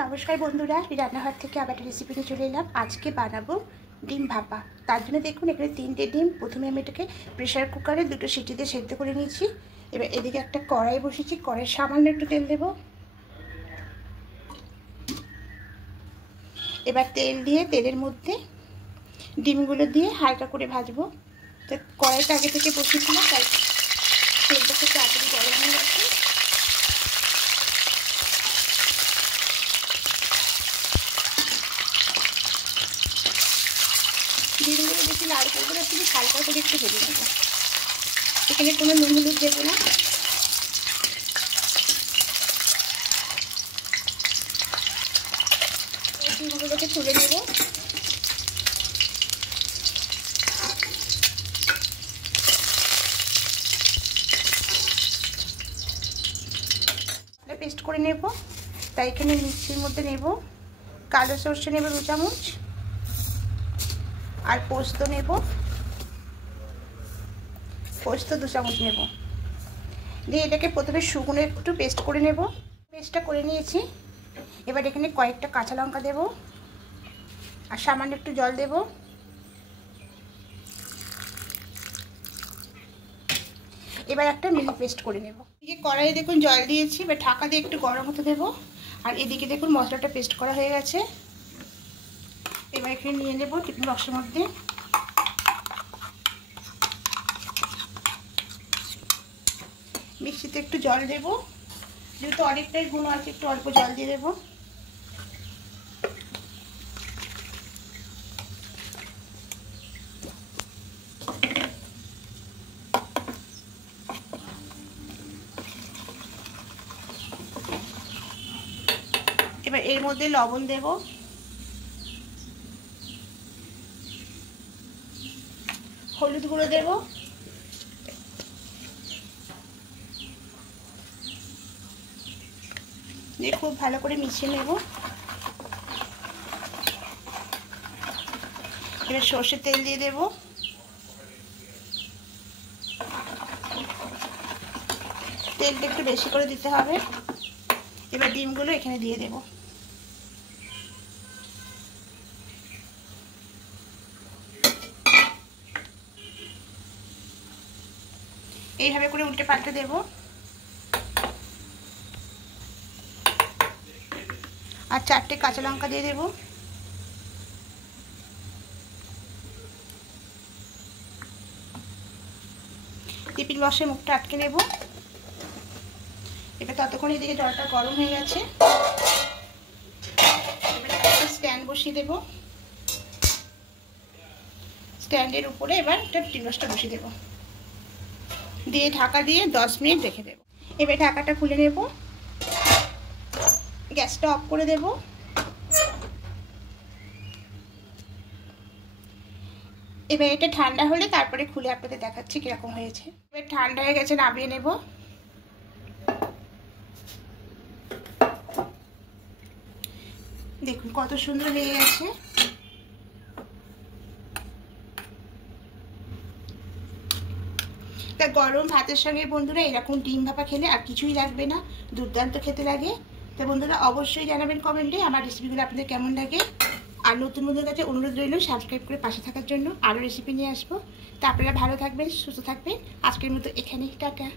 নমস্কার বন্ধুরা, রান্নাঘর থেকে আবার একটা রেসিপি নিয়ে চলে এলাম। আজকে বানাবো ডিম ভাপা। তার জন্য দেখুন এখানে 3টে ডিম প্রথমে আমি এটাকে প্রেশার কুকারে 2টো সিটি দিয়ে সেদ্ধ করে নিয়েছি। এবার এদিকে একটা কড়াই বসিয়েছি, কড়াই সামান্য একটু তেল দেব। এবার তেল দিয়ে তেলের মধ্যে ডিমগুলো দিয়ে হালকা করে ভাজবো। তো কড়াইটা আগে থেকে বসিয়েছিলাম, তাই তেলটা খুব তাড়াতাড়ি গরম হয়ে গেছে। ডিমগুলো বেশি লাল করবো না, শুধু হালকা করে একটু ভেজে নেবো। এখানে কোনো নুন হলুদ দেবো না। ডিমগুলোকে তুলে নেবো। পেস্ট করে নেব। তাই এখানে মিক্সির মধ্যে নেব কালো সরষে নেব 2 চামচ, আর পোস্ত নেব, পোস্ত 2 চামচ নেব। দিয়ে এটাকে প্রথমে শুকনো একটু পেস্ট করে নেব। পেস্টটা করে নিয়েছি। এবার এখানে কয়েকটা কাঁচা লঙ্কা দেব আর সামান্য একটু জল দেব। এবার একটা মিহি পেস্ট করে নেব। এদিকে কড়াইয়ে দেখুন জল দিয়েছি, এবার ঢাকা দিয়ে একটু গরম হতে দেবো। আর এদিকে দেখুন মশলাটা পেস্ট করা হয়ে গেছে। এবার এখানে নিয়ে নেব টিফিন বক্সের মধ্যে। মিক্সিতে একটু জল দেব, যেহেতু অনেকটাই গুঁড়ো আছে একটু অল্প জল দিয়ে দেবো। এবার এর মধ্যে লবণ দেব, হলুদ গুঁড়ো দেব, দিয়ে খুব ভালো করে মিশিয়ে নেব। এবার সর্ষের তেল দিয়ে দেব। তেলটা একটু বেশি করে দিতে হবে। এবার ডিমগুলো এখানে দিয়ে দেব। এইভাবে করে উল্টে পাল্টে দেব। আর 4টে কাঁচা লঙ্কা দিয়ে দেব। টিফিন বক্সের মুখটা আটকে নেব। এবার ততক্ষণ এদিকে জলটা গরম হয়ে গেছে। এবার একটা স্ট্যান্ড বসিয়ে দেব। স্ট্যান্ডের উপরে এবার একটা টিফিন বক্সটা বসিয়ে দেব, দিয়ে ঢাকা দিয়ে 10 মিনিট রেখে দেব। এবার ঢাকাটা খুলে নেব, গ্যাসটা অফ করে দেব। এবার এটা ঠান্ডা হলে তারপরে খুলে আপনাদের দেখাচ্ছি কিরকম হয়েছে। এবার ঠান্ডা হয়ে গেছে, নামিয়ে নেব। দেখুন কত সুন্দর হয়ে গেছে। তা গরম ভাতের সঙ্গে বন্ধুরা এরকম ডিম ভাপা খেলে আর কিছুই লাগবে না, দুর্দান্ত খেতে লাগে। তা বন্ধুরা অবশ্যই জানাবেন কমেন্টে আমার রেসিপিগুলো আপনাদের কেমন লাগে। আর নতুন বন্ধুদের কাছে অনুরোধ রইল সাবস্ক্রাইব করে পাশে থাকার জন্য। আরও রেসিপি নিয়ে আসবো। তা আপনারা ভালো থাকবেন, সুস্থ থাকবেন। আজকের মতো এখানেই, টাটা।